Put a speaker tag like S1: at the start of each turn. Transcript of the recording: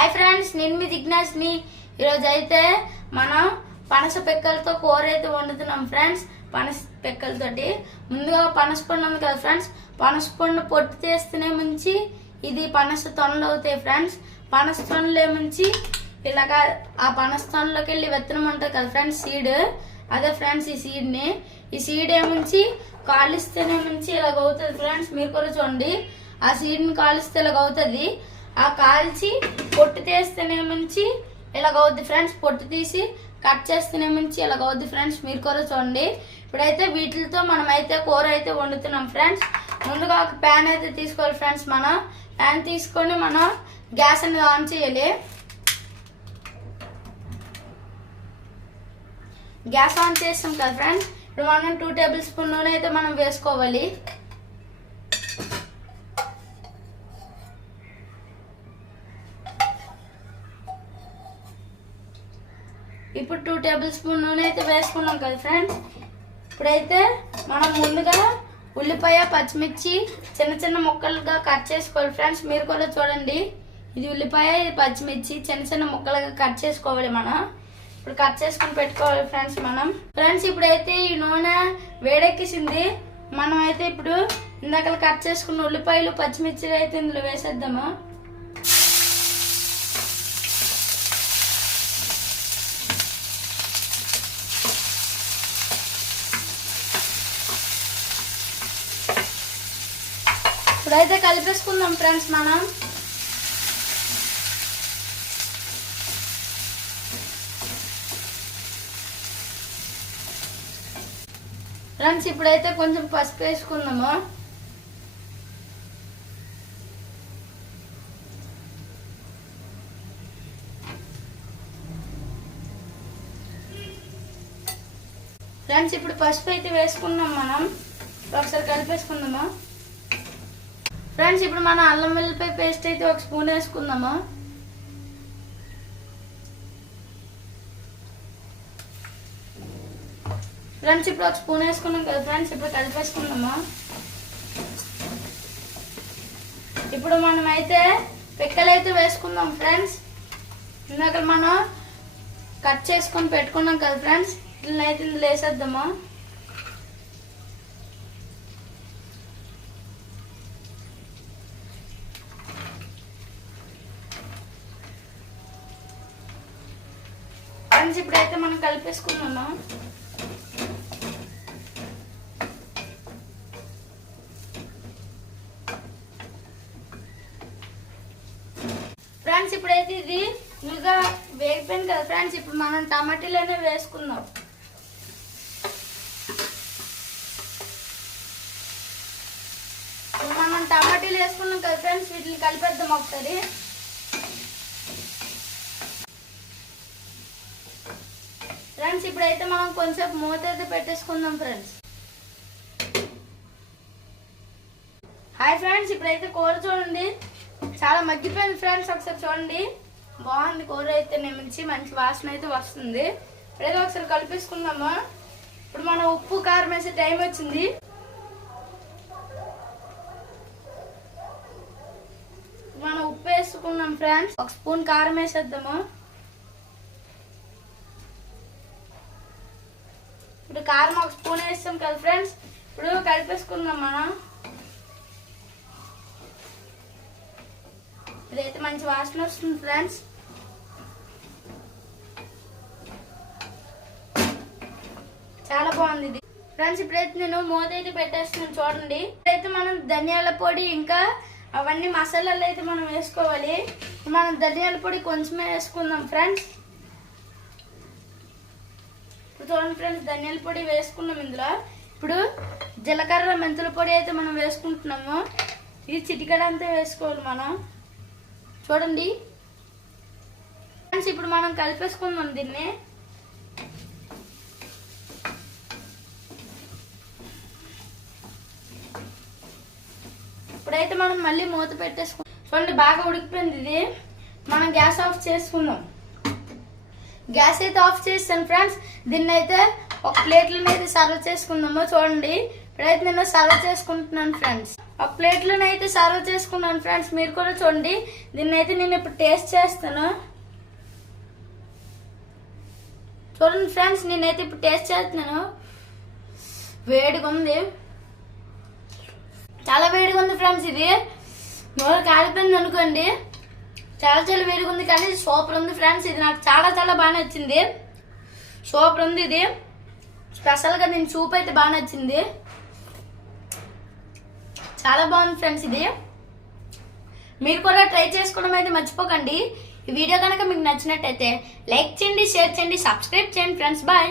S1: Hi friends నేను మీ జిజ్ఞాస్ని ఈరోజు అయితే మనం పనస పిక్కలతో కూర అయితే వండుతున్నాం ఫ్రెండ్స్ పనస పిక్కలతోటి. ముందుగా పనస పండు ఉంది కదా ఫ్రెండ్స్ పనస పండు పొట్టు తీస్తేనే ముంచి ఇది పనస తొనలు అవుతాయి ఫ్రెండ్స్ పనస తొనలే ముంచి ఇలాగా ఆ పనస తొనలోకి వెళ్ళి విత్తనం ఉంటుంది కదా ఫ్రెండ్స్ సీడ్ అదే ఫ్రెండ్స్ ఈ సీడ్ని ఈ సీడ్ ఏముంచి కాలిస్తేనే ముంచి ఇలాగ అవుతుంది ఫ్రెండ్స్ మీరు కూడా చూడండి. ఆ సీడ్ని కాలిస్తే ఇలాగ అవుతుంది. ఆ కాల్చి పొట్టు తీస్తేనే మంచి ఇలాగవుద్ది ఫ్రెండ్స్? పొట్టు తీసి కట్ చేస్తేనే మంచి ఇలాగవుద్ది ఫ్రెండ్స్? మీరు కూడా చూడండి. ఇప్పుడైతే వీటితో మనం అయితే కూర అయితే వండుతున్నాం ఫ్రెండ్స్. ముందుగా ఒక ప్యాన్ అయితే తీసుకోవాలి ఫ్రెండ్స్ మనం. ప్యాన్ తీసుకొని మనం గ్యాస్ అనేది ఆన్ చేయాలి. గ్యాస్ ఆన్ చేస్తాం కదా ఫ్రెండ్స్. ఇప్పుడు మనం టూ టేబుల్ స్పూన్ నూనె అయితే మనం వేసుకోవాలి. ఇప్పుడు టూ టేబుల్ స్పూన్ నూనె అయితే వేసుకున్నాం కదా ఫ్రెండ్స్ ఇప్పుడైతే మనం ముందుగా ఉల్లిపాయ పచ్చిమిర్చి చిన్న చిన్న ముక్కలుగా కట్ చేసుకోవాలి ఫ్రెండ్స్ మీరు కూడా చూడండి. ఇది ఉల్లిపాయ ఇది పచ్చిమిర్చి చిన్న చిన్న ముక్కలుగా కట్ చేసుకోవాలి మనం. ఇప్పుడు కట్ చేసుకొని పెట్టుకోవాలి ఫ్రెండ్స్ మనం. ఫ్రెండ్స్ ఇప్పుడైతే ఈ నూనె వేడెక్కిసింది. మనం అయితే ఇప్పుడు ఇందాక కట్ చేసుకున్న ఉల్లిపాయలు పచ్చిమిర్చి అయితే ఇందులో వేసేద్దాము? ఇప్పుడైతే కలిపేసుకుందాం ఫ్రెండ్స్ మనం. ఫ్రెండ్స్ ఇప్పుడైతే కొంచెం పసుపు వేసుకుందాము. ఫ్రెండ్స్ ఇప్పుడు పసుపు అయితే వేసుకున్నాం మనం. ఒకసారి కలిపేసుకుందామా? ఫ్రెండ్స్ ఇప్పుడు మనం అల్లం వెల్లిపాయ పేస్ట్ అయితే ఒక స్పూన్ వేసుకుందాము? ఫ్రెండ్స్ ఇప్పుడు ఒక స్పూన్ వేసుకున్నాం కదా ఫ్రెండ్స్ ఇప్పుడు కలిపేసుకుందామా? ఇప్పుడు మనం అయితే పిక్కలు అయితే వేసుకుందాం ఫ్రెండ్స్. ఇందాక మనం కట్ చేసుకొని పెట్టుకున్నాం కదా ఫ్రెండ్స్ ఇట్లా అయితే ఇందులో వేసేద్దాము? ఫ్రెండ్స్ ఇప్పుడైతే మనం కలిపేసుకున్నాం ఫ్రెండ్స్ ఇప్పుడైతే ఇది ఇంకా వేగిపోయింది కదా ఫ్రెండ్స్ ఇప్పుడు మనం టమాటీలోనే వేసుకుందాం. ఇప్పుడు మనం టమాటీలు వేసుకున్నాం కదా ఫ్రెండ్స్ వీటిని కలిపేద్దాం ఒకసారి. ఫ్రెండ్స్ ఇప్పుడైతే మనం కొంచెం మూత అయితే పెట్టేసుకుందాం ఫ్రెండ్స్. హాయ్ ఫ్రెండ్స్ ఇప్పుడైతే కూర చూడండి. చాలా మగ్గిపోయింది ఫ్రెండ్స్ ఒకసారి చూడండి. బాగుంది కూర అయితే నుంచి మంచి వాసన అయితే వస్తుంది. ఇప్పుడైతే ఒకసారి కలిపేసుకుందాము? ఇప్పుడు మనం ఉప్పు కారం వేసే టైం వచ్చింది. మనం ఉప్పు వేసుకున్నాం ఫ్రెండ్స్. ఒక స్పూన్ కారం వేసేద్దాము. ఇప్పుడు కారం ఒక స్పూన్ వేస్తాం కదా ఫ్రెండ్స్. ఇప్పుడు కలిపేసుకుందాం మనం. ఇదైతే మంచి వాసన వస్తుంది ఫ్రెండ్స్. చాలా బాగుంది ఇది. ఫ్రెండ్స్ ఇప్పుడైతే నేను మూత అయితే పెట్టేస్తున్నాను చూడండి. ఇప్పుడైతే మనం ధనియాల పొడి ఇంకా అవన్నీ మసాలాలు అయితే మనం వేసుకోవాలి. మనం ధనియాల పొడి కొంచెమే వేసుకుందాం ఫ్రెండ్స్. ఇప్పుడు చూడండి ఫ్రెండ్స్ ధనియాల పొడి వేసుకున్నాం ఇందులో. ఇప్పుడు జీలకర్ర మెంతుల పొడి అయితే మనం వేసుకుంటున్నాము. ఇది చిటికడ అంతా వేసుకోవాలి మనం. చూడండి. ఫ్రెండ్స్ ఇప్పుడు మనం కలిపేసుకుందాం దీన్ని. ఇప్పుడైతే మనం మళ్ళీ మూత పెట్టేసుకుందాం చూడండి బాగా ఉడికిపోయింది ఇది. మనం గ్యాస్ ఆఫ్ చేసుకుందాం. గ్యాస్ అయితే ఆఫ్ చేస్తాను ఫ్రెండ్స్. దీన్ని అయితే ఒక ప్లేట్ల మీద సర్వ్ చేసుకుందాము చూడండి. ఇప్పుడైతే నేను సర్వ్ చేసుకుంటున్నాను ఫ్రెండ్స్. ఒక ప్లేట్లోనైతే సర్వ్ చేసుకున్నాను ఫ్రెండ్స్. మీరు కూడా చూడండి. దీన్ని అయితే నేను ఇప్పుడు టేస్ట్ చేస్తాను. చూడండి ఫ్రెండ్స్ నేనైతే ఇప్పుడు టేస్ట్ చేస్తున్నాను. వేడిగా ఉంది. చాలా వేడిగా ఉంది ఫ్రెండ్స్ ఇది. నోరు కాలిపోయింది అనుకోండి. చాలా చాలా వేడిగా ఉంది కానీ సూపర్ ఉంది ఫ్రెండ్స్ ఇది నాకు చాలా చాలా బాగా నచ్చింది. సూపర్ ఉంది ఇది. స్పెషల్గా నేను సూప్ అయితే బాగా నచ్చింది. చాలా బాగుంది ఫ్రెండ్స్ ఇది. మీరు కూడా ట్రై చేసుకోవడం అయితే మర్చిపోకండి. ఈ వీడియో కనుక మీకు నచ్చినట్టయితే లైక్ చేయండి షేర్ చేయండి సబ్స్క్రైబ్ చేయండి ఫ్రెండ్స్ బాయ్